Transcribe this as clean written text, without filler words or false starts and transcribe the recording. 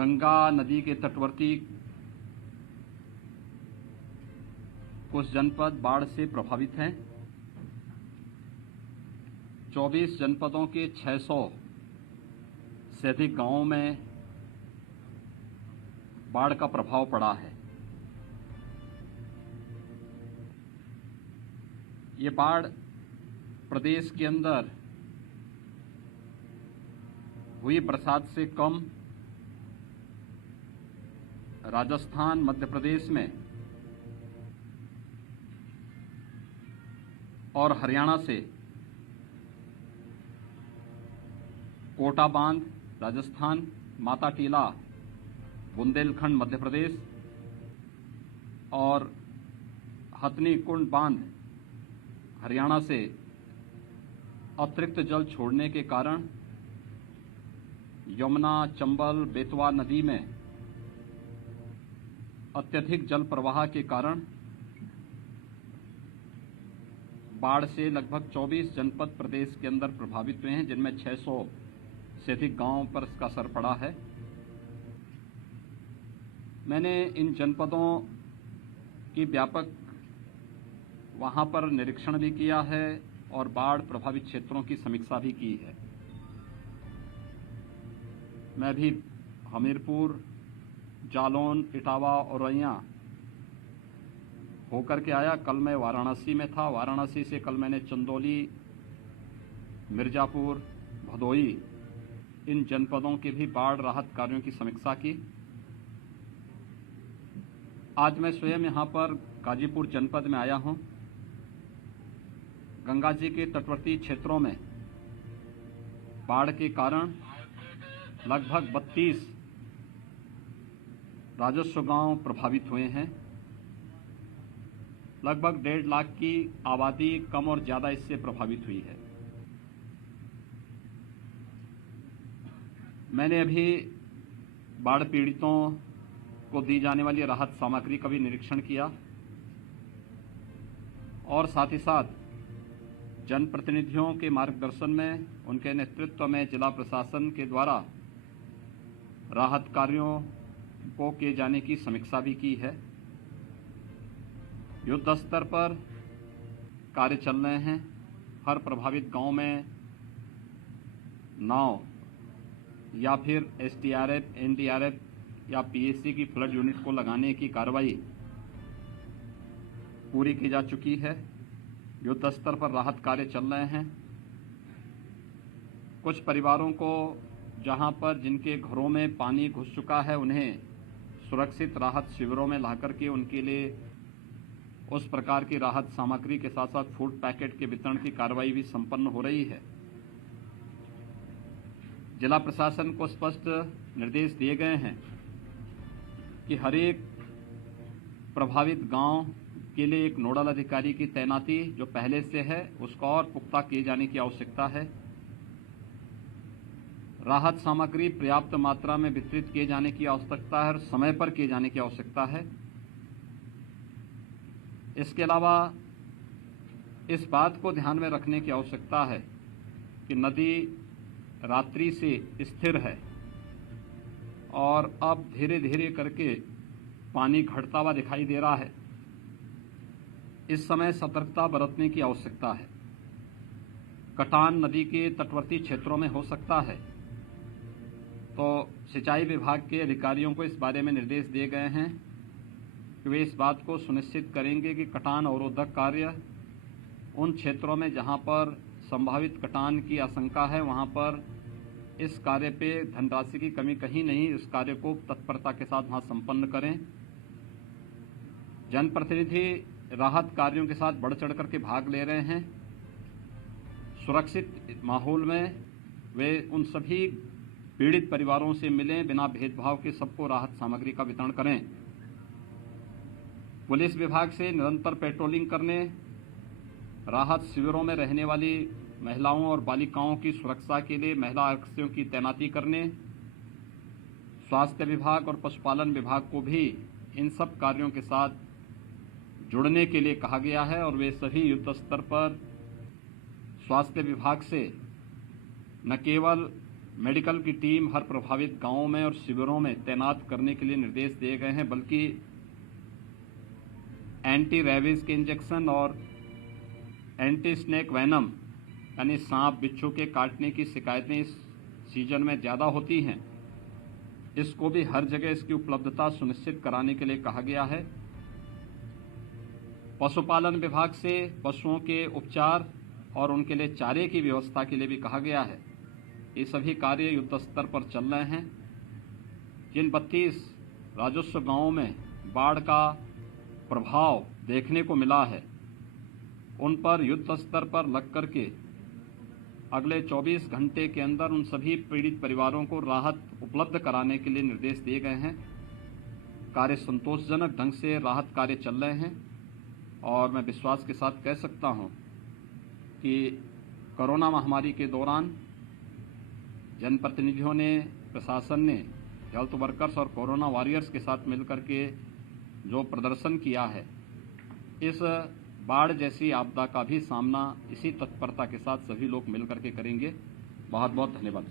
गंगा नदी के तटवर्ती कुछ जनपद बाढ़ से प्रभावित हैं। 24 जनपदों के 600 से अधिक गांवों में बाढ़ का प्रभाव पड़ा है। ये बाढ़ प्रदेश के अंदर हुई बरसात से कम राजस्थान, मध्य प्रदेश में और हरियाणा से कोटा बांध राजस्थान, माता टीला बुंदेलखंड मध्य प्रदेश और हथनी कुंड बांध हरियाणा से अतिरिक्त जल छोड़ने के कारण यमुना, चंबल, बेतवा नदी में अत्यधिक जल प्रवाह के कारण बाढ़ से लगभग 24 जनपद प्रदेश के अंदर प्रभावित हुए हैं, जिनमें 600 से अधिक गांवों पर इसका असर पड़ा है। मैंने इन जनपदों की व्यापक वहां पर निरीक्षण भी किया है और बाढ़ प्रभावित क्षेत्रों की समीक्षा भी की है। मैं भी हमीरपुर, जालौन, इटावा और औरैया होकर के आया। कल मैं वाराणसी में था। वाराणसी से कल मैंने चंदौली, मिर्जापुर, भदोई इन जनपदों के भी बाढ़ राहत कार्यों की समीक्षा की। आज मैं स्वयं यहां पर गाजीपुर जनपद में आया हूं। गंगा जी के तटवर्ती क्षेत्रों में बाढ़ के कारण लगभग 32 राजस्व गांव प्रभावित हुए हैं। लगभग 1.5 लाख की आबादी कम और ज्यादा इससे प्रभावित हुई है। मैंने अभी बाढ़ पीड़ितों को दी जाने वाली राहत सामग्री का भी निरीक्षण किया और साथ ही साथ जनप्रतिनिधियों के मार्गदर्शन में, उनके नेतृत्व में जिला प्रशासन के द्वारा राहत कार्यों को किए जाने की समीक्षा भी की है। युद्ध स्तर पर कार्य चल रहे हैं। हर प्रभावित गांव में नाव या फिर एसडीआरएफ, एनडीआरएफ या पीएसी की फ्लड यूनिट को लगाने की कार्रवाई पूरी की जा चुकी है। युद्ध स्तर पर राहत कार्य चल रहे हैं। कुछ परिवारों को जहां पर जिनके घरों में पानी घुस चुका है, उन्हें सुरक्षित राहत शिविरों में लाकर के उनके लिए उस प्रकार की राहत सामग्री के साथ साथ फूड पैकेट के वितरण की कार्रवाई भी संपन्न हो रही है। जिला प्रशासन को स्पष्ट निर्देश दिए गए हैं कि हर एक प्रभावित गांव के लिए एक नोडल अधिकारी की तैनाती जो पहले से है उसका और पुख्ता किए जाने की आवश्यकता है। राहत सामग्री पर्याप्त मात्रा में वितरित किए जाने की आवश्यकता है और समय पर किए जाने की आवश्यकता है। इसके अलावा इस बात को ध्यान में रखने की आवश्यकता है कि नदी रात्रि से स्थिर है और अब धीरे धीरे करके पानी घटता हुआ दिखाई दे रहा है। इस समय सतर्कता बरतने की आवश्यकता है। कटान नदी के तटवर्ती क्षेत्रों में हो सकता है, तो सिंचाई विभाग के अधिकारियों को इस बारे में निर्देश दिए गए हैं कि वे इस बात को सुनिश्चित करेंगे कि कटान अवरोधक कार्य उन क्षेत्रों में जहां पर संभावित कटान की आशंका है वहां पर इस कार्य पे धनराशि की कमी कहीं नहीं, इस कार्य को तत्परता के साथ वहां संपन्न करें। जनप्रतिनिधि राहत कार्यों के साथ बढ़ चढ़ करके भाग ले रहे हैं। सुरक्षित माहौल में वे उन सभी पीड़ित परिवारों से मिलें, बिना भेदभाव के सबको राहत सामग्री का वितरण करें। पुलिस विभाग से निरंतर पेट्रोलिंग करने, राहत शिविरों में रहने वाली महिलाओं और बालिकाओं की सुरक्षा के लिए महिला आरक्षियों की तैनाती करने, स्वास्थ्य विभाग और पशुपालन विभाग को भी इन सब कार्यों के साथ जुड़ने के लिए कहा गया है और वे सभी युद्ध स्तर पर स्वास्थ्य विभाग से न केवल मेडिकल की टीम हर प्रभावित गांवों में और शिविरों में तैनात करने के लिए निर्देश दिए गए हैं, बल्कि एंटी रेबीज के इंजेक्शन और एंटी स्नेक वेनम यानी सांप बिच्छू के काटने की शिकायतें इस सीजन में ज़्यादा होती हैं। इसको भी हर जगह इसकी उपलब्धता सुनिश्चित कराने के लिए कहा गया है। पशुपालन विभाग से पशुओं के उपचार और उनके लिए चारे की व्यवस्था के लिए भी कहा गया है। ये सभी कार्य युद्ध स्तर पर चल रहे हैं। जिन 32 राजस्व गांवों में बाढ़ का प्रभाव देखने को मिला है, उन पर युद्ध स्तर पर लग करके अगले 24 घंटे के अंदर उन सभी पीड़ित परिवारों को राहत उपलब्ध कराने के लिए निर्देश दिए गए हैं। कार्य संतोषजनक ढंग से राहत कार्य चल रहे हैं और मैं विश्वास के साथ कह सकता हूं कि कोरोना महामारी के दौरान जनप्रतिनिधियों ने, प्रशासन ने हेल्थ वर्कर्स और कोरोना वॉरियर्स के साथ मिलकर के जो प्रदर्शन किया है, इस बाढ़ जैसी आपदा का भी सामना इसी तत्परता के साथ सभी लोग मिलकर के करेंगे। बहुत बहुत धन्यवाद।